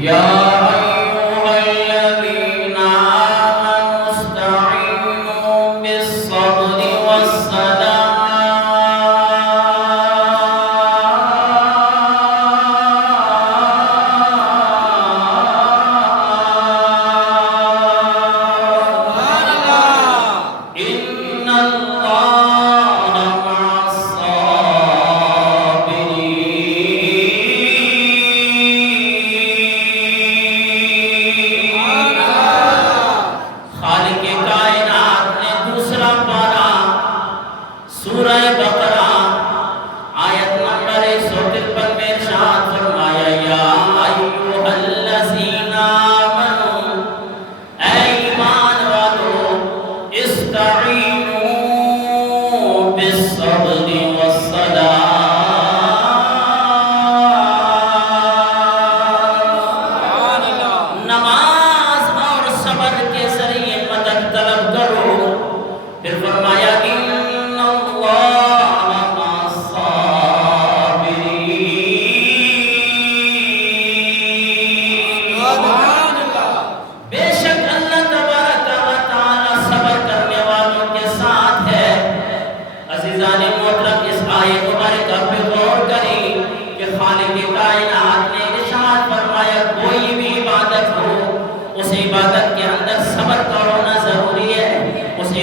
یا ایھا الذین آمنوا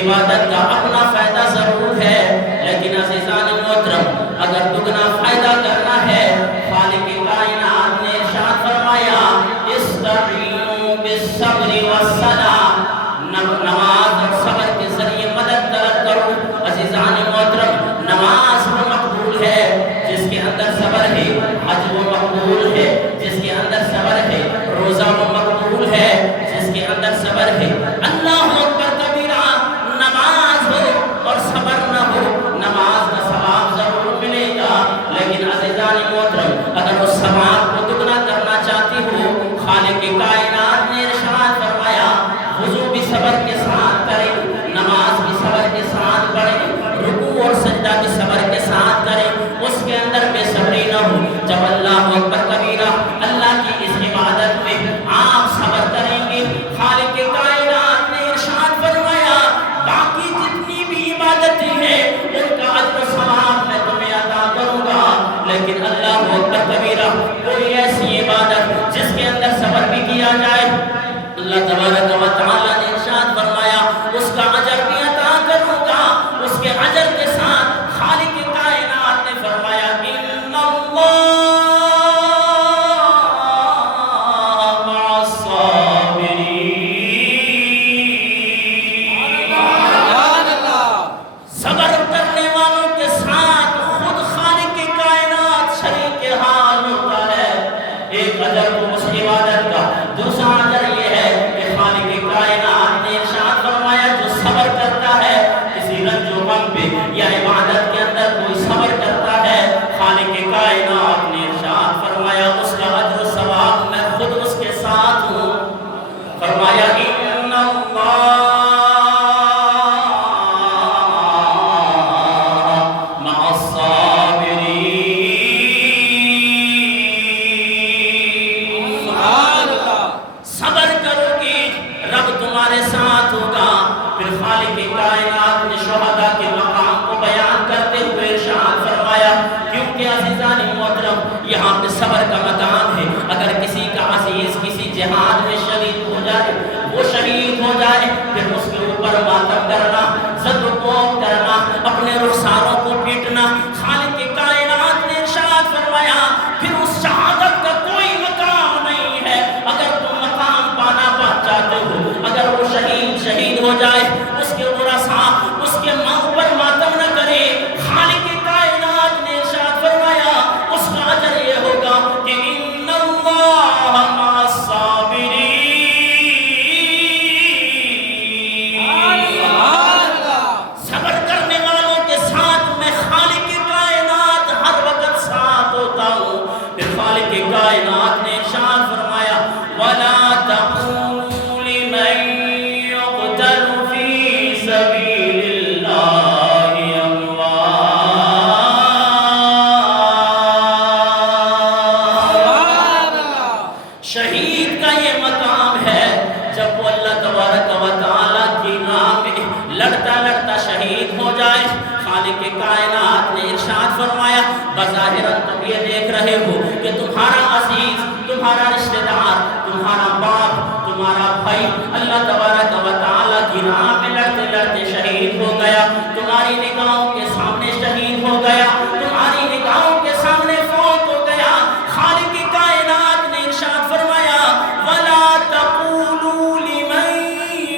عبادت کا اپنا فائدہ ضرور ہے، لیکن عزیزان محترم اگر دگنا فائدہ کرنا ہے، خالق کائنات نے ارشاد فرمایا استعینوا بالصبر والصلاۃ، نماز اور صبر کے ذریعے مدد طلب کرو۔ عزیزان محترم نماز وہ مقبول ہے جس کے اندر صبر ہے، حج وہ مقبول ہے جس کے اندر صبر ہے، روزہ وہ مقبول ہے جس کے اندر صبر ہے۔ اللہ اکبر کبیرہ، نماز ہو اور صبر نہ ہو، نماز کا ثواب ضرور ملے گا، لیکن عزیزان محترم اگر اس ثواب کو دگنا کرنا چاہتی ہو، خالق کائنات نے ارشاد فرمایا وضو بھی صبر کے ساتھ کرے، نماز بھی صبر کے ساتھ پڑھے، رکوع اور سجدہ بھی صبر کے ساتھ کرے، اس کے اندر بے صبری نہ ہو۔ جب اللہ اکبر کبیرہ اللہ کی اس عبادت میں آپ صبر کریں گے، خالق کائنات نے ارشاد فرمایا باقی جتنی بھی عبادتیں ہیں ان کا اجر و ثواب میں تمہیں عطا کروں گا، لیکن اللہ اکبر کبیرہ کوئی ایسی عبادت جس کے اندر صبر بھی کیا جائے، اللہ تبارک و تعالی نے ارشاد فرمایا اس کا اجر بھی عطا کروں گا۔ اس کے اجر کے ساتھ خالق کائنات نے فرمایا ان اللہ مع الصابرین، صبر کرنے والوں کے ساتھ خود خالق کائنات شریک حال ہوتا ہے۔ ایک اجر تو اس عبادت کا، دوسرا اجر یہ ہے کہ خالق کائنات نے ارشاد فرمایا جو صبر کرتا ہے کسی رنج و غم پہ یا عبادت کے اندر کوئی صبر کرتا ہے، خالق کائنات نے ارشاد فرمایا اس کا اجر و ثواب میں خود اس کے ساتھ ہوں۔ فرمایا ان اللہ مع الصابرین، صبر کرو گی رب تمہارے ساتھ ہوگا۔ پھر خالق کائنات نے شہداء کے مقام کو بیان کرتے ہوئے ارشاد فرمایا کیونکہ عزیزان محترم یہاں پہ صبر کا مقام ہے، اگر کسی کا عزیز کسی جہاد میں شہید ہو جائے، وہ شہید ہو جائے، پھر اس کے اوپر ماتم کرنا، زد و کوب کرنا، اپنے رخساروں کو پیٹنا، خالق کائنات نے ارشاد فرمایا پھر اس شہادت کا کوئی مقام نہیں ہے۔ اگر تم مقام پانا چاہتے ہو، اگر وہ شہید ہو جائے، اس کے ورثاء اس کے اوپر ماتم نہ کرے، خالق کائنات نے ارشاد فرمایا اس کا اجر یہ ہوگا کہ ان اللہ مع الصابرین، صبر کرنے والوں کے ساتھ میں خالق کائنات ہر وقت ساتھ ہوتا ہوں۔ پھر خالق کائنات نے ارشاد فرمایا وَلَا تَقُولُوا لِمَن يُقْتَلُ فِي سَبِيلِ اللَّهِ أَمْوَاتٌ، شہید کا یہ مقام ہے جب وہ اللہ تبارک و تعالیٰ کی راہ میں لڑتا لڑتا شہید ہو جائے۔ خالق کائنات نے ارشاد فرمایا بظاہر تم یہ دیکھ رہے ہو کہ تمہارا عزیز، تمہارا رشتہ دار، تمہارا باپ، تمہارا بھائی اللہ تبارک و تعالیٰ کی راہ میں لڑتے لڑتے شہید ہو گیا، تمہاری نگاہوں کے سامنے شہید ہو گیا، تمہاری نگاہوں کے سامنے فوت ہو گیا۔ خالق کائنات نے ارشاد فرمایا وَلَا تَقُولُوا لِمَن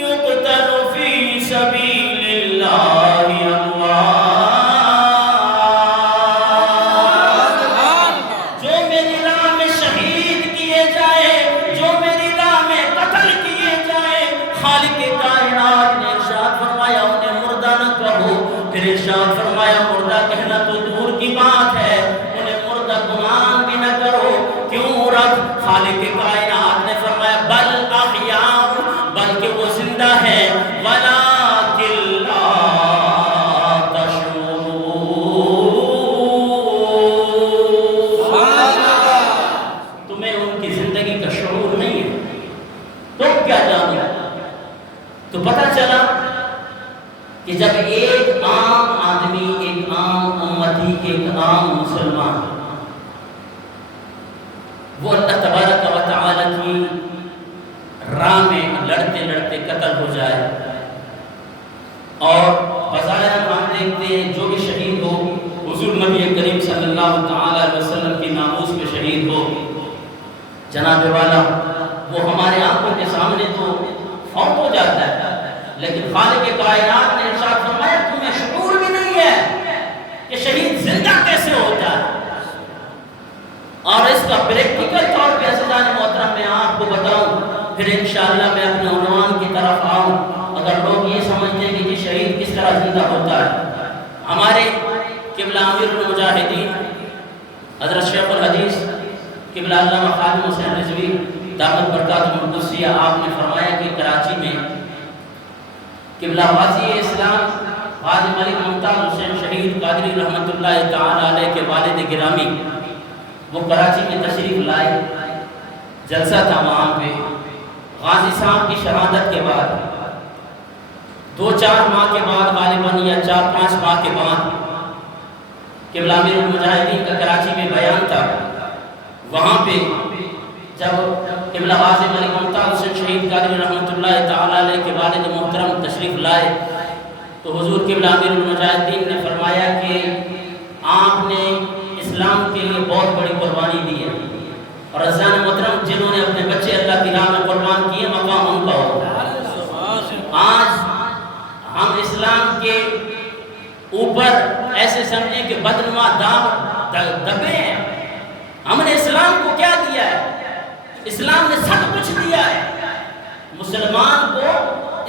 يُقْتَلُ فِي سَبِيلِ اللَّهِ أَمْوَاتٌ، جو میری راہ میں شہید کیے جائے، جو میری راہ میں قتل کیے جائے، خالق کائنات نے ارشاد فرمایا انہیں مردہ نہ کہو۔ پھر ارشاد فرمایا مردہ کہنا تو دور کی بات ہے، انہیں مردہ گمان بھی نہ کرو۔ کیوں رب؟ خالق کائنات نے فرمایا بل احیاء، بلکہ وہ زندہ ہے، وَلَٰكِن لَا تَشْعُرُونَ، تمہیں ان کی زندگی کا شعور نہیں ہے، تم کیا جانو؟ تو پتہ چلا کہ جب ایک عام آدمی، ایک عام امتی، ایک عام مسلمان وہ اللہ تبارک و تعالی کی راہ میں لڑتے لڑتے قتل ہو جائے، اور بظاہر ہم دیکھتے ہیں جو بھی شہید ہو حضور نبی کریم صلی اللہ تعالی علیہ وسلم کی ناموس پہ شہید ہو جناب والا، وہ ہمارے آنکھوں کے سامنے تو فوت ہو جاتا ہے، لیکن خالق کائنات نے ارشاد فرمایا تمہیں شعور بھی نہیں ہے کہ شہید زندہ کیسے ہوتا ہے۔ اور اس کا پریکٹیکل طور پہ عزیزان محترم میں آپ کو بتاؤں، پھر انشاءاللہ میں اپنے عنوان کی طرف آؤں۔ اگر لوگ یہ سمجھتے ہیں کہ شہید کس طرح زندہ ہوتا ہے، ہمارے قبلہ امیر المجاہدین حضرت شیخ الحدیث قبلہ علامہ خادم حسین رضوی دامت برکاتہ القدسیہ، آپ نے فرمایا کہ کراچی میں قبلہ غازی اسلام غازی ملک ممتاز حسین شہید قادری رحمۃ اللہ تعالی علیہ کے والد گرامی وہ کراچی میں تشریف لائے، جلسہ تھا وہاں پہ۔ غازی صاحب کی شہادت کے بعد 2-4 ماہ کے بعد غالباً یا 4-5 ماہ کے بعد قبلہ امیر المجاہدین کا کراچی میں بیان تھا۔ وہاں پہ جب قبلہ غازی ملک ممتاز حسین شہید قادری رحمۃ اللہ تعالی علیہ کے والد محترم تشریف لائے تو حضور قبلہ امیر المجاہدین نے فرمایا کہ آپ نے اسلام کے لیے بہت بڑی قربانی دی ہے، اور عزیزان محترم جنہوں نے اپنے بچے اللہ کی راہ میں قربان کیے مقام ان کا ہوتا ہے۔ آج ہم اسلام کے اوپر ایسے سمجھیں کہ بدنما داغ دبے ہیں۔ ہم نے اسلام کو کیا دیا ہے؟ اسلام نے سب کچھ دیا ہے۔ مسلمان کو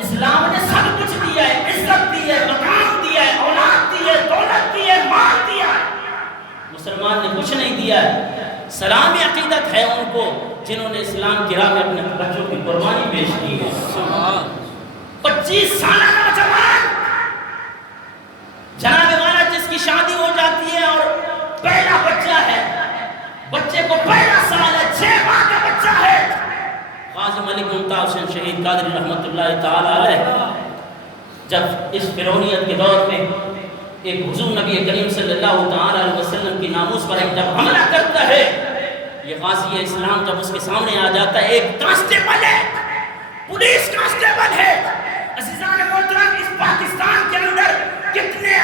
اسلام نے سب کچھ دیا ہے، عزت دی ہے، مقام دیا ہے، اولاد دی ہے، دولت دی ہے، مال دیا ہے۔ مسلمان نے کچھ نہیں دیا ہے۔ سلامی عقیدت ہے ان کو جنہوں نے اسلام کی راہ میں اپنے بچوں کی قربانی پیش کی ہے۔ 25 سالہ نوجوان جناب والا جس کی شادی ہو جاتی ہے اور پہلا بچہ ہے، بچے کو پہلا سال ہے، 6 ماہ کا بچہ ہے۔ غازی ملک ممتاز حسین شہید قادری رحمۃ اللہ تعالی علیہ جب اس فرعونیت کے دور میں ایک حضور نبی کریم صلی اللہ تعالی علیہ وسلم کی ناموس پر ایک جب حملہ کرتا ہے، یہ غازی اسلام جب اس کے سامنے آ جاتا ہے، ایک کانسٹیبل ہے، پولیس کانسٹیبل ہے۔ عزیزان محترم اس پاکستان کے اندر کتنے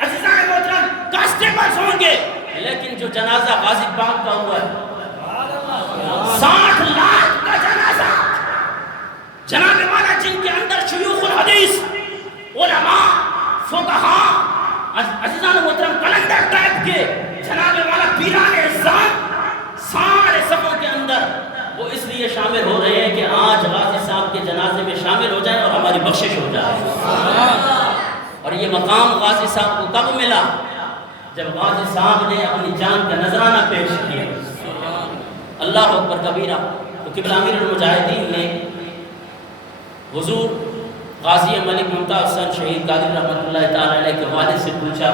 عزیزان محترم کانسٹیبلز ہوں گے، لیکن جو جنازہ غازی پاک کا ہوا ہے 60 لاکھ کا جنازہ، جناب والا جن کے اندر شیوخ الحدیث، علماء، فقہاء، عزیزان محترم کلندر ٹائپ کے جناب والا پیران اسلام سارے صفوں کے اندر وہ اس لیے شامل ہو رہے ہیں کہ آج غازی صاحب کے جنازے میں شامل ہو جائیں اور ہماری بخشش ہو جائے۔ اور یہ مقام غازی صاحب کو کب ملا؟ جب غازی صاحب نے اپنی جان کا نذرانہ پیش کیا۔ اللہ اکبر کبیرہ۔ تو قبلہ امیر المجاہدین نے حضور غازی ملک ممتاز حسین شہید قادری رحمۃ اللہ تعالی علیہ کے والد سے پوچھا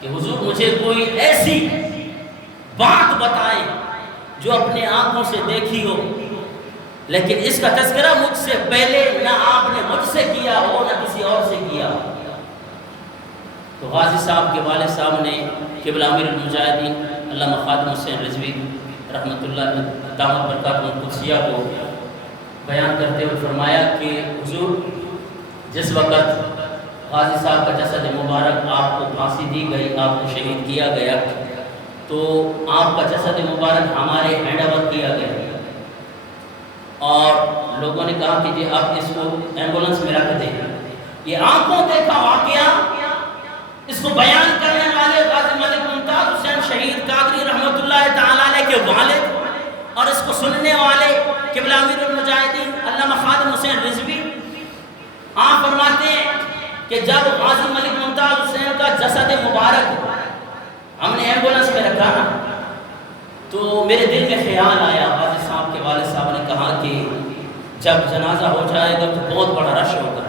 کہ حضور مجھے کوئی ایسی بات بتائیں جو اپنے آنکھوں سے دیکھی ہو، لیکن اس کا تذکرہ مجھ سے پہلے نہ آپ نے مجھ سے کیا ہو نہ کسی اور سے کیا۔ تو غازی صاحب کے والد صاحب نے قبلہ امیر المجاہدین علامہ خادم حسین رضوی رحمۃ اللہ دامت برکاتہ القدسیہ کو بیان کرتے ہوئے فرمایا کہ حضور جس وقت غازی صاحب کا جسد مبارک آپ کو پھانسی دی گئی، آپ کو شہید کیا گیا، تو آپ کا جسد مبارک ہمارے ہینڈ اوور کیا گیا اور لوگوں نے کہا کہ جی آپ اس کو ایمبولنس میں رکھ دیں۔ یہ آنکھوں دیکھا واقعہ اس کو بیان کرنے والے غازی ملک ممتاز حسین شہید قادری رحمۃ اللہ تعالی علیہ کے والد اور اس کو سننے والے قبلہ امیر المجاہدین علامہ خادم حسین رضوی، آپ فرماتے ہیں کہ جب غازی ملک ممتاز حسین کا جسد مبارک ہم نے ایمبولنس میں رکھا نا، تو میرے دل میں خیال آیا، غازی صاحب کے والد صاحب نے کہا کہ جب جنازہ ہو جائے گا تو بہت بڑا رش ہوگا،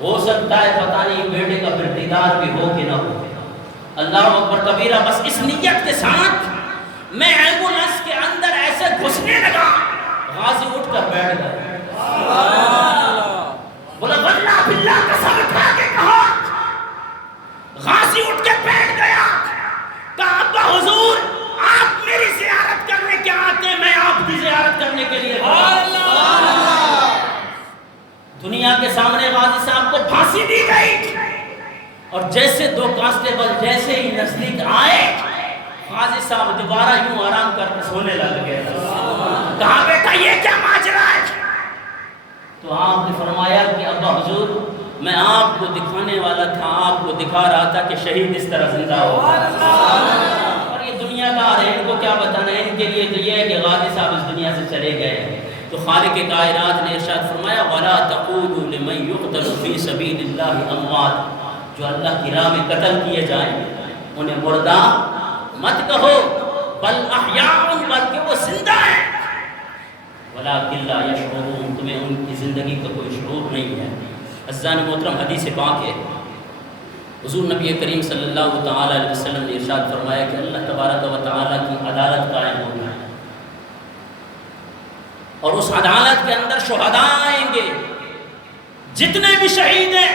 ہو سکتا ہے پتہ نہیں بیٹے کا پھر دیدار بھی ہو کہ نہ ہو۔ اللہ اکبر کبیرہ۔ بس اس نیت کے ساتھ میں ایمبولنس کے اندر ایسے گھسنے لگا، غازی اٹھ کر بیٹھ گیا، بولا واللہ باللہ قسم اٹھا کے کہا، غازی اٹھ کے بیٹھ گیا، کہا ابا حضور آپ میری زیارت کرنے کیا آتے ہیں، میں آپ کی زیارت کرنے کے لیے دنیا کے سامنے غازی صاحب کو پھانسی دی گئی، اور جیسے دو کانسٹیبل جیسے ہی نزدیک آئے، غازی صاحب دوبارہ یوں آرام کر کے سونے لگ گئے۔ کہا بیٹا یہ کیا ماجرا ہے؟ تو آپ نے فرمایا کہ ابا حضور میں آپ کو دکھانے والا تھا، آپ کو دکھا رہا تھا کہ شہید اس طرح زندہ ہو۔ اور یہ دنیا کا ہے، ان کو کیا بتانا ہے، ان کے لیے تو یہ ہے کہ غازی صاحب اس دنیا سے چلے گئے۔ تو خالق کائنات نے ارشاد فرمایا وَلَا تَقُولُوا لِمَنْ يُقْتَلُ فِي سَبِيلِ اللَّهِ أَمْوَاتٌ، جو اللہ کی راہ میں قتل کیے جائیں انہیں مردہ مت کہو، بل احیاء، بلکہ وہ زندہ ہیں، وَلَٰكِن لَا يَشْعُرُونَ، تمہیں ان کی زندگی کا کوئی شعور نہیں ہے۔ عزیزان محترم، حدیث پاک ہے، حضور نبی کریم صلی اللہ تعالیٰ علیہ وسلم نے ارشاد فرمایا کہ اللہ تبارک و تعالیٰ کی عدالت قائم ہوگی، اور اس عدالت کے اندر شہداء آئیں گے، جتنے بھی شہید ہیں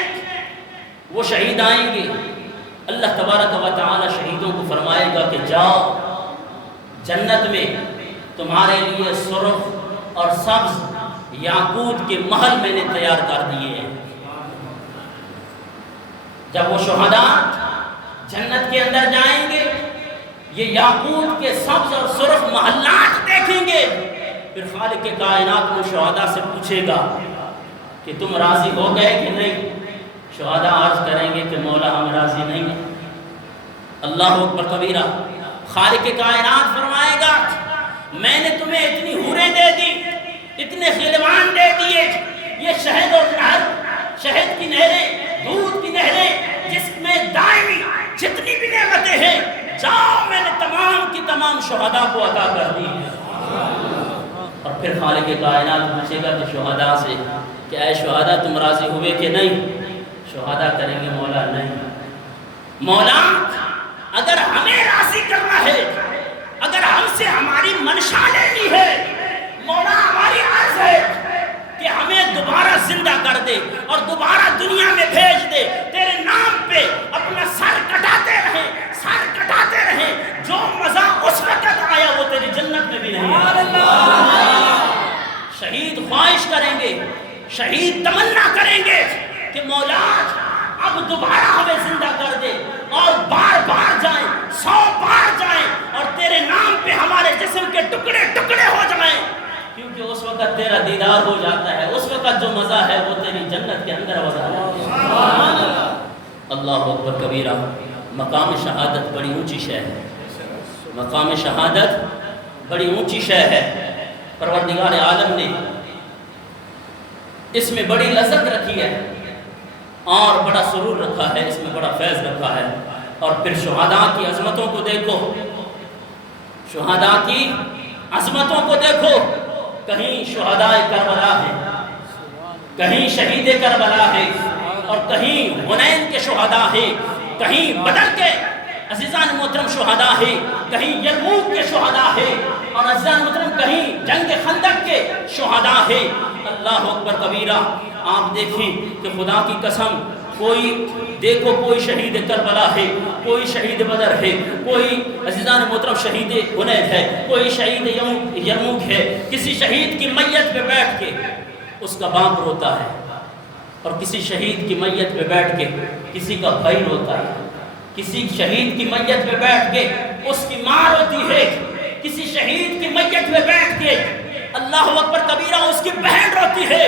وہ شہید آئیں گے۔ اللہ تبارک و تعالیٰ شہیدوں کو فرمائے گا کہ جاؤ، جنت میں تمہارے لیے سرخ اور سبز یاقوت کے محل میں نے تیار کر دیے ہیں۔ جب وہ شہداء جنت کے اندر جائیں گے، یہ یاقوت کے سبز اور سرخ محلات دیکھیں گے، پھر خالق کائنات کو شہداء سے پوچھے گا کہ تم راضی ہو گئے کہ نہیں؟ شہداء عرض کریں گے کہ مولا ہم راضی نہیں ہیں۔ اللہ اکبر کبیرہ، خالق کائنات فرمائے گا میں نے تمہیں اتنی حوریں دے دی، اتنے خلوان دے دیے، یہ شہد اور نہر، شہد کی نہریں، دودھ کی نہریں، جس میں دائمی جتنی بھی نعمتیں ہیں، جاؤ میں نے تمام کی تمام شہداء کو عطا کر دی ہیں۔ اور پھر خالق کائنات پوچھے گا کہ شہداء سے کہ اے شہداء تم راضی ہوئے کہ نہیں؟ شہداء کریں گے مولا نہیں، مولا اگر ہمیں راضی کرنا ہے، اگر ہم سے ہماری منشا لینی ہے، مولا ہماری عرض ہے کہ ہمیں دوبارہ زندہ کر دے اور دوبارہ دنیا میں بھیج دے، تیرے نام پہ اپنا سر کٹاتے رہیں، سر کٹاتے رہیں، جو مزہ اس وقت آیا وہ تیری جنت میں بھی نہیں آیا۔ شہید خواہش کریں گے، شہید تمنا کریں گے کہ مولا اب دوبارہ ہمیں زندہ کر دے، اور بار بار جائیں، 100 بار جائیں، اور تیرے نام پہ ہمارے جسم کے ٹکڑے ٹکڑے ہو جائیں، کیونکہ اس وقت تیرا دیدار ہو جاتا ہے، اس وقت جو مزہ ہے وہ تیری جنت کے اندر ہو جاتا ہے۔ اللہ اکبر کبیرہ، مقام شہادت بڑی اونچی شے ہے، مقام شہادت بڑی اونچی شے ہے۔ پروردگار عالم نے اس میں بڑی لذت رکھی ہے اور بڑا سرور رکھا ہے، اس میں بڑا فیض رکھا ہے۔ اور پھر شہداء کی عظمتوں کو دیکھو، شہداء کی عظمتوں کو دیکھو، کہیں شہداء کربلا ہے، کہیں شہید کربلا ہے، اور کہیں حنین کے شہداء ہیں، کہیں بدر کے عزیزان محترم شہداء ہیں، کہیں یرموک کے شہداء ہیں، اور عزیزان محترم کہیں جنگ خندق کے شہداء ہیں۔ اللہ اکبر کبیرہ، آپ دیکھیں کہ خدا کی قسم کوئی دیکھو، کوئی شہید کربلا ہے، کوئی شہید بدر ہے، کوئی عزیزان محترم شہید حنین ہے، کوئی شہید یرموک ہے۔ کسی شہید کی میت پہ بیٹھ کے اس کا باپ روتا ہے، اور کسی شہید کی میت پہ بیٹھ کے کسی کا بھائی روتا ہے، کسی شہید کی میت پہ بیٹھ کے اس کی ماں روتی ہے، کسی شہید کی میت پہ بیٹھ کے اللہ اکبر کبیرہ اس کی بہن روتی ہے،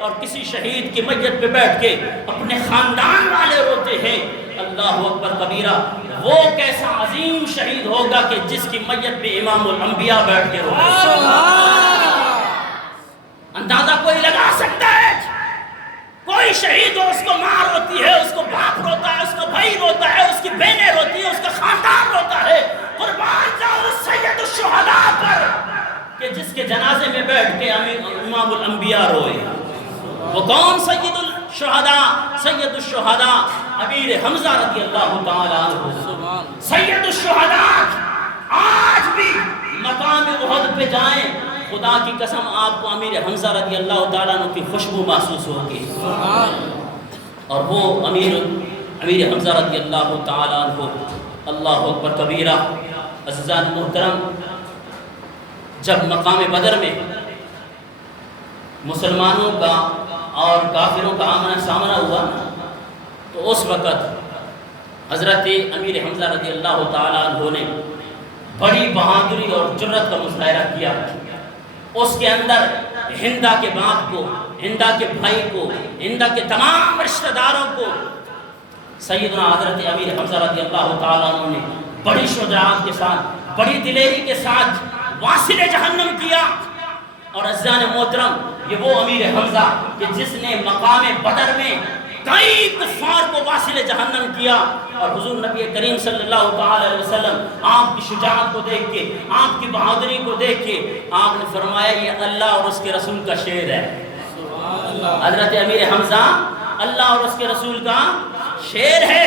اور کسی شہید کی میت پہ بیٹھ کے اپنے خاندان والے روتے ہیں۔ اللہ اکبر کبیرہ، وہ کیسا عظیم شہید ہوگا کہ جس کی میت پہ امام الانبیاء بیٹھ کے روتے ہیں۔ اندازہ کوئی لگا سکتا ہے؟ کوئی شہید ہو، اس کو ماں روتی ہے، اس کو باپ روتا ہے، اس کو بھائی روتا ہے، اس کی بہنیں روتی ہے، اس کا خاندان روتا ہے۔ قربان جاؤ سید الشہداء پر کہ جس کے جنازے میں بیٹھ کے امام الانبیاء روئے۔ وہ کون؟ سید الشہداء، سید الشہداء امیر حمزہ رضی اللہ تعالیٰ عنہ۔ سید الشہداء آج بھی مقام احد پہ جائیں، خدا کی قسم آپ کو امیر حمزہ رضی اللہ تعالیٰ عنہ کی خوشبو محسوس ہوگی، اور وہ امیر حمزہ رضی اللہ تعالیٰ عنہ۔ اللہ اکبر کبیرہ، عزیزان محترم، جب مقام بدر میں مسلمانوں کا اور کافروں کا آمنا سامنا ہوا نا، تو اس وقت حضرت امیر حمزہ رضی اللہ تعالیٰ عنہ نے بڑی بہادری اور جرت کا مظاہرہ کیا۔ اس کے اندر ہندا کے باپ کو، ہندا کے بھائی کو، ہندا کے تمام رشتہ داروں کو سیدنا حضرت امیر حمزہ رضی اللہ تعالیٰ عنہ نے بڑی شجاعت کے ساتھ، بڑی دلیری کے ساتھ واصل جہنم کیا۔ اور عزیزان محترم، یہ وہ امیر حمزہ کہ جس نے مقام بدر میں کئی کفار کو واصل جہنم کیا، اور حضور نبی کریم صلی اللہ تعالی علیہ وسلم آپ کی شجاعت کو دیکھ کے، آپ کی بہادری کو دیکھ کے آپ نے فرمایا یہ اللہ اور اس کے رسول کا شعر ہے۔ حضرت امیر حمزہ اللہ اور اس کے رسول کا شعر ہے،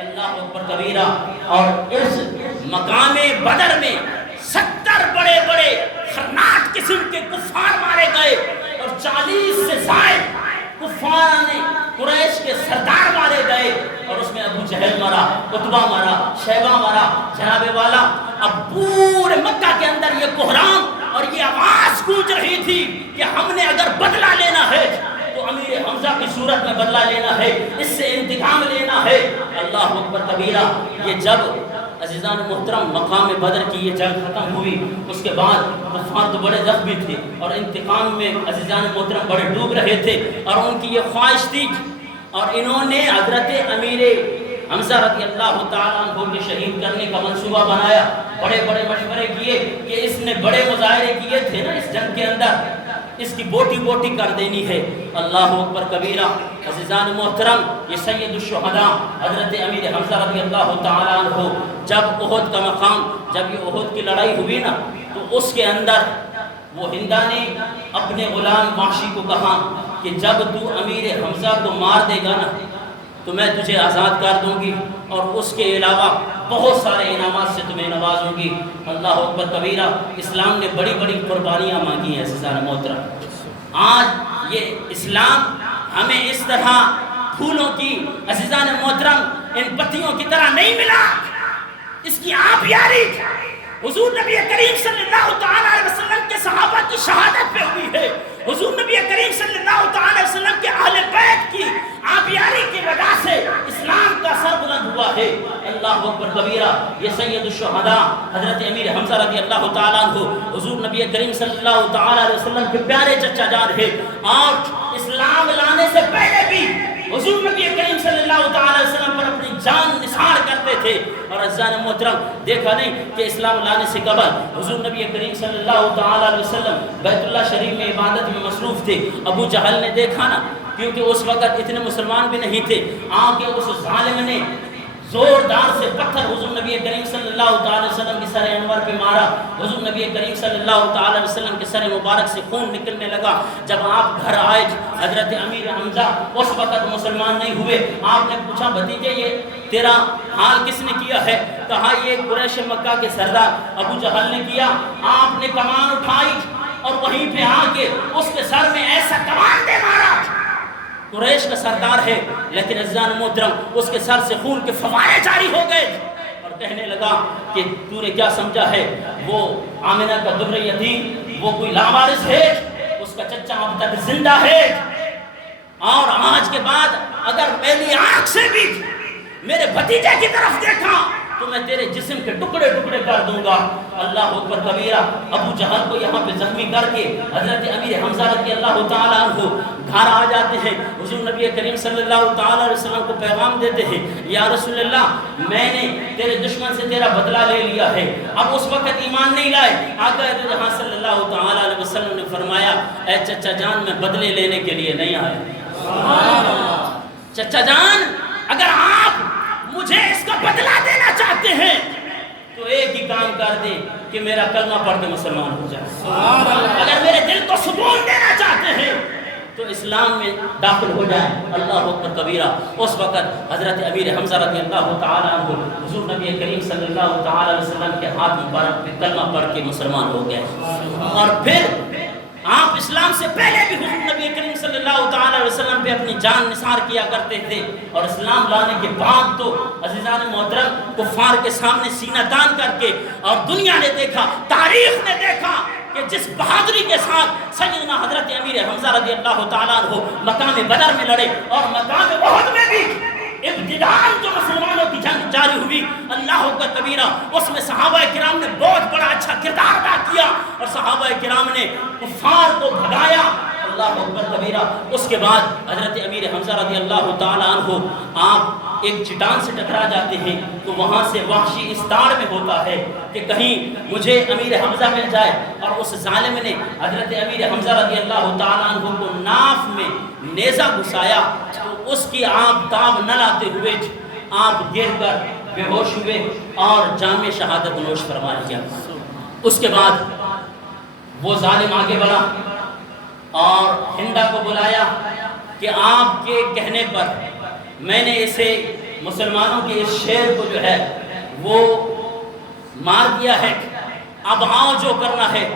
اللہ اکبر کبیرہ۔ اور اس مقام بدر میں 70 بڑے بڑے خرناک قسم کے کفار مارے گئے، اور 40 سے زائد کفار نے قریش کے سردار مارے گئے، اور اس میں ابو جہل مرا، عتبہ مرا، شیبہ مرا۔ جناب والا، اب پورے مکہ کے اندر یہ کوہرام اور یہ آواز گونج رہی تھی کہ ہم نے اگر بدلہ لینا ہے تو امیر حمزہ کی صورت میں بدلہ لینا ہے، اس سے انتقام لینا ہے۔ اللہ اکبر کبیرہ۔ یہ جب عزیزان محترم مقام بدر کی یہ جنگ ختم ہوئی، اس کے بعد کفار تو بڑے زخمی تھے اور انتقام میں عزیزان محترم بڑے ڈوب رہے تھے، اور ان کی یہ خواہش تھی، اور انہوں نے حضرت امیر حمزہ رضی اللہ تعالیٰ عنہ کے شہید کرنے کا منصوبہ بنایا۔ بڑے بڑے مشورے کیے کہ اس نے بڑے مظاہرے کیے تھے نا اس جنگ کے اندر، اس کی بوٹی بوٹی کر دینی ہے۔ اللہ اکبر کبیرہ۔ عزیزان محترم، یہ سید الشہداء حضرت امیر حمزہ رضی اللہ تعالیٰ عنہ جب احد کا مقام، جب یہ احد کی لڑائی ہوئی نا، تو اس کے اندر وہ ہندا نے اپنے غلام وحشی کو کہا کہ جب تو امیر حمزہ کو مار دے گا نا تو میں تجھے آزاد کر دوں گی، اور اس کے علاوہ بہت سارے انعامات سے تمہیں نوازوں گی۔ اللہ اکبر کبیرہ۔ اسلام نے بڑی بڑی قربانیاں مانگی ہیں عزیزان محترم۔ آج یہ اسلام ہمیں اس طرح پھولوں کی عزیزان محترم ان پتیوں کی طرح نہیں ملا، اس کی آبیاری حضور نبی کریم صلی اللہ تعالی علیہ وسلم کے صحابہ کی شہادت پہ ہوئی ہے، حضور نبی کریم صلی اللہ تعالی علیہ وسلم کے اہل بیت کی آبیاری کی وجہ سے اسلام کا سر بلند ہوا ہے۔ اللہ اکبر کبیرہ۔ یہ سید الشہداء حضرت امیر حمزہ رضی اللہ تعالیٰ عنہ حضور نبی کریم صلی اللہ تعالی علیہ وسلم کے پیارے چچا جان ہے، اور اسلام لانے سے پہلے بھی حضور نبی کریم صلی اللہ تعالی علیہ وسلم پر اپنی جان نثار کرتے تھے۔ اور عزیزان محترم، دیکھا نہیں کہ اسلام لانے سے قبل حضور نبی کریم صلی اللہ تعالی علیہ وسلم بیت اللہ شریف میں عبادت میں مصروف تھے۔ ابو جہل نے دیکھا نا، کیونکہ اس وقت اتنے مسلمان بھی نہیں تھے، آ کے اس ظالم نے زوردار سے پتھر حضور نبی کریم صلی اللہ تعالی وسلم کی سر انور پہ مارا۔ حضور نبی کریم صلی اللہ تعالی وسلم کے سر مبارک سے خون نکلنے لگا۔ جب آپ گھر آئے حضرت امیر حمزہ اس وقت مسلمان نہیں ہوئے، آپ نے پوچھا بھتیجے یہ تیرا حال کس نے کیا ہے؟ کہا یہ قریش مکہ کے سردار ابو جہل نے کیا۔ آپ نے کمان اٹھائی اور وہیں پہ آ کے اس کے سر میں ایسا کمان دے مارا۔ قریش کا سردار ہے، لیکن عزیزان محترم اس کے سر سے خون کے فوارے جاری ہو گئے، اور کہنے لگا کہ تو نے کیا سمجھا ہے وہ آمنہ کا در یتیم وہ کوئی لاوارث ہے؟ اس کا چچا اب تک زندہ ہے، اور آج کے بعد اگر میری آنکھ سے بھی میرے بھتیجے کی طرف دیکھا تو میں تیرے جسم کے ٹکڑے ٹکڑے کر دوں گا۔ اللہ اکبر کبیرہ۔ ابو جہل کو یہاں پہ زخمی کر کے حضرت امیر حمزہ رضی اللہ تعالیٰ عنہ گھر آ جاتے ہیں، حضور نبی کریم صلی اللہ تعالیٰ علیہ وسلم کو پیغام دیتے ہیں، یا رسول اللہ میں نے تیرے دشمن سے تیرا بدلہ لے لیا ہے۔ اب اس وقت ایمان نہیں لائے، آقا جہاں صلی اللہ تعالیٰ علیہ وسلم نے فرمایا اے چچا جان میں بدلے لینے کے لیے نہیں آیا۔ چچا جان اگر آپ مجھے اس کا بدلہ دینا چاہتے ہیں تو ایک ہی کام کر دے کہ میرا کلمہ پڑھ کے مسلمان ہو جائے، اگر میرے دل کو سکون دینا چاہتے ہیں تو اسلام میں داخل ہو جائیں۔ اللہ اکبر کبیرہ۔ اس وقت حضرت امیر حمزہ رضی اللہ تعالیٰ عنہ حضور نبی کریم صلی اللہ تعالیٰ علیہ وسلم کے ہاتھ مبارک پہ کلمہ پڑھ کے مسلمان ہو گئے، اور پھر آپ اسلام سے پہلے بھی حضور نبی کریم صلی اللہ تعالیٰ علیہ وسلم پہ اپنی جان نثار کیا کرتے تھے، اور اسلام لانے کے بعد تو عزیزان محترم کفار کے سامنے سینہ تان کر کے، اور دنیا نے دیکھا، تاریخ نے دیکھا کہ کہ جس بہادری کے ساتھ سیدنا حضرت امیر حمزہ رضی اللہ تعالیٰ عنہ مقام بدر میں لڑے اور مقام احد میں بھی ابتداءً جو مسلمانوں کی جنگ جاری ہوئی، اللہ اکبر کبیرہ، اس میں صحابہ کرام نے بہت بڑا اچھا کردار ادا کیا اور صحابہ کرام نے کفار کو بھگایا، اللہ اکبر کبیرہ۔ اس کے بعد حضرت امیر حمزہ رضی اللہ تعالیٰ عنہ آپ ایک چٹان سے ٹکرا جاتے ہیں تو وہاں سے وحشی استار میں ہوتا ہے کہ کہیں مجھے امیر حمزہ مل جائے، اور اس ظالم نے حضرت امیر حمزہ رضی اللہ تعالیٰ عنہ کو ناف میں نیزہ گھسایا تو اس کی آپ تاب نہ لاتے ہوئے آپ گر کر بے ہوش ہوئے اور جام شہادت نوش فرما لیا۔ اس کے بعد وہ ظالم آگے بڑھا اور ہندا کو بلایا کہ آپ کے کہنے پر میں نے اسے مسلمانوں کے اس شیر کو جو ہے وہ مار دیا ہے، اب آؤ جو کرنا ہے۔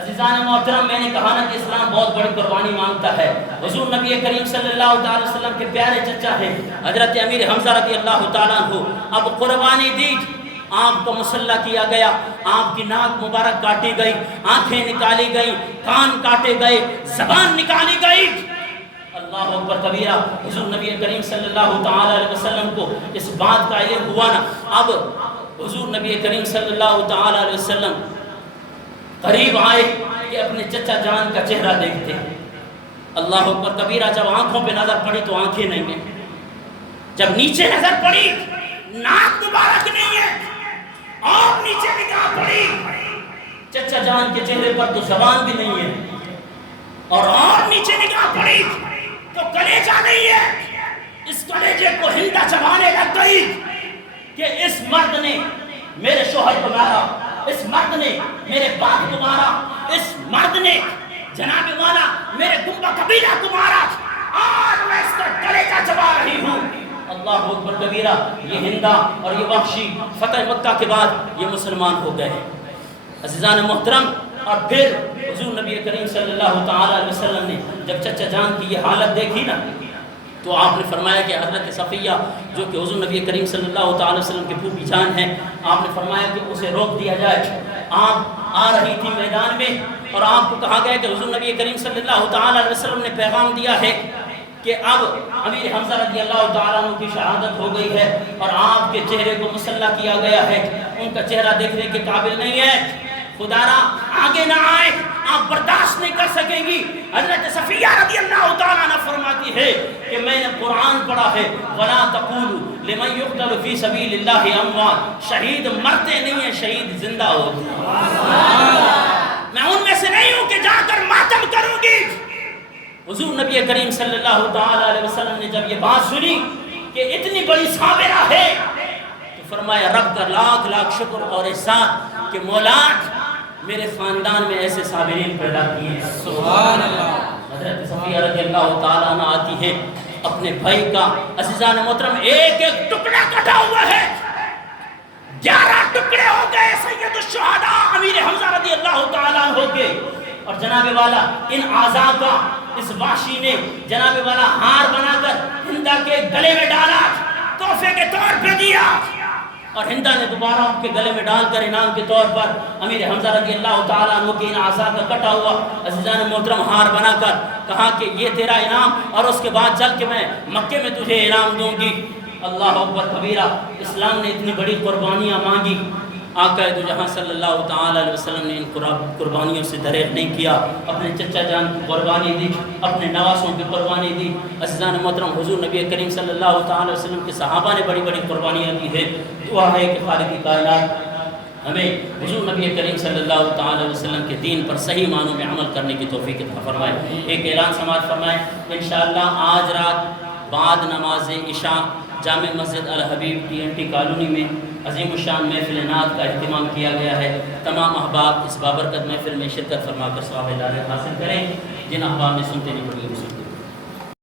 عزیزان محترم، میں نے کہا نا کہ اسلام بہت بڑی قربانی مانگتا ہے۔ حضور نبی کریم صلی اللہ علیہ وسلم کے پیارے چچا ہیں حضرت امیر حمزہ رضی اللہ تعالیٰ عنہ، اب قربانی دی، آپ کو مسلح کیا گیا، آپ کی ناک مبارک کاٹی گئی، آنکھیں نکالی گئی، کان کاٹے گئے، زبان نکالی گئی۔ اللہ اکبر کبیرہ۔ حضور نبی کریم صلی اللہ تعالیٰ علیہ وسلم کو اس بات کا علم ہوا نا، اب حضور نبی کریم صلی اللہ تعالیٰ علیہ وسلم قریب آئے کہ اپنے چچا جان کا چہرہ دیکھتے ہیں۔ اللہ اکبر کبیرہ۔ جب آنکھوں پہ نظر پڑی تو آنکھیں نہیں ہیں، جب نیچے نظر پڑی ناک مبارک نہیں ہے، اور نیچے نگاہ پڑی چچا جان کے چہرے پر تو زبان بھی نہیں ہے، اور نیچے نگاہ پڑی تو کلیجہ نہیں ہے۔ اس کلیجے کو ہندا چبانے لگ گئی کہ اس مرد نے میرے شوہر کو مارا، اس مرد نے میرے باپ کو مارا، اس مرد نے جناب والا میرے گنبہ قبیلہ کو مارا، آج میں اس کا کلیجہ چبا رہی ہوں۔ اللہ اکبر کبیرہ۔ یہ ہندا اور یہ وحشی فتح مکہ کے بعد یہ مسلمان ہو گئے ہیں عزیزان محترم۔ اور پھر حضور نبی کریم صلی اللہ تعالیٰ علیہ وسلم نے جب چچا جان کی یہ حالت دیکھی نا تو آپ نے فرمایا کہ حضرت صفیہ جو کہ حضور نبی کریم صلی اللہ تعالیٰ علیہ وسلم کی پھوپھی جان ہیں، آپ نے فرمایا کہ اسے روک دیا جائے۔ آپ آ رہی تھی میدان میں اور آپ کو کہا گیا کہ حضور نبی کریم صلی اللہ تعالیٰ علیہ وسلم نے پیغام دیا ہے کہ اب امیر حمزہ رضی اللہ تعالیٰ عنہ کی شہادت ہو گئی ہے اور آپ کے چہرے کو مسلح کیا گیا ہے، ان کا چہرہ دیکھنے کے قابل نہیں ہے، خدارا آگے نہ آئے، آپ برداشت نہیں کر سکیں گی۔ حضرت صفیہ رضی اللہ تعالیٰ عنہ فرماتی ہے کہ میں نے قرآن پڑھا ہے، وَلَا تَقُولُوا لِمَنْ يُقْتَلُ فِي سَبِيلِ اللَّهِ أَمْوَاتٌ، شہید مرتے نہیں ہیں، شہید زندہ ہوتے ہیں۔ میں ان میں سے نہیں ہوں کہ جا کر ماتم کروں گی۔ حضور نبی کریم صلی اللہ تعالیٰ علیہ وسلم نے جب یہ بات سنی کہ اتنی بڑی صابرہ ہے تو فرمایا رب کا لاکھ لاکھ شکر اور احسان کہ مولا میرے خاندان میں ایسے صابرین پیدا کیے ہیں۔ سبحان اللہ۔ حضرت صفیہ رضی اللہ تعالیٰ عنہ آتی ہے اپنے بھائی کا عزیزان محترم ایک ایک ٹکڑا کٹا ہوا ہے، 11 ٹکڑے ہو گئے سید الشہداء امیر حمزہ رضی اللہ تعالیٰ عنہ کے، اور جناب والا ان اعضاء کا اس وحشی نے جناب والا ہار بنا کر ہندا کے گلے میں ڈالا، تحفے کے طور پہ دیا، اور ہندا نے دوبارہ ان کے گلے میں ڈال کر انعام کے طور پر امیر حمزہ رضی اللہ تعالیٰ عنہ کے ان اعضاء کا کٹا ہوا عزیزان محترم ہار بنا کر کہا کہ یہ تیرا انعام، اور اس کے بعد چل کے میں مکے میں تجھے انعام دوں گی۔ اللہ اکبر کبیرہ۔ اسلام نے اتنی بڑی قربانیاں مانگی، آقا دو جہاں صلی اللہ تعالیٰ علیہ وسلم نے ان قربانیوں سے دریغ نہیں کیا، اپنے چچا جان کی قربانی دی، اپنے نواسوں کی قربانی دی۔ عزیزان محترم حضور نبی کریم صلی اللہ تعالیٰ علیہ وسلم کے صحابہ نے بڑی بڑی قربانیاں دی ہیں۔ دعا ہے کہ خالق کائنات ہمیں حضور نبی کریم صلی اللہ تعالیٰ علیہ وسلم کے دین پر صحیح معنوں میں عمل کرنے کی توفیق عطا فرمائے۔ ایک اعلان سماعت فرمائیں، انشاءاللہ آج رات بعد نماز عشاء جامع مسجد الحبیب TNT کالونی میں عظیم الشان محفل نعت کا اہتمام کیا گیا ہے۔ تمام احباب اس بابرکت محفل میں شرکت فرما کر ثواب الہی حاصل کریں۔ جن احباب نے سنتے نہیں پڑی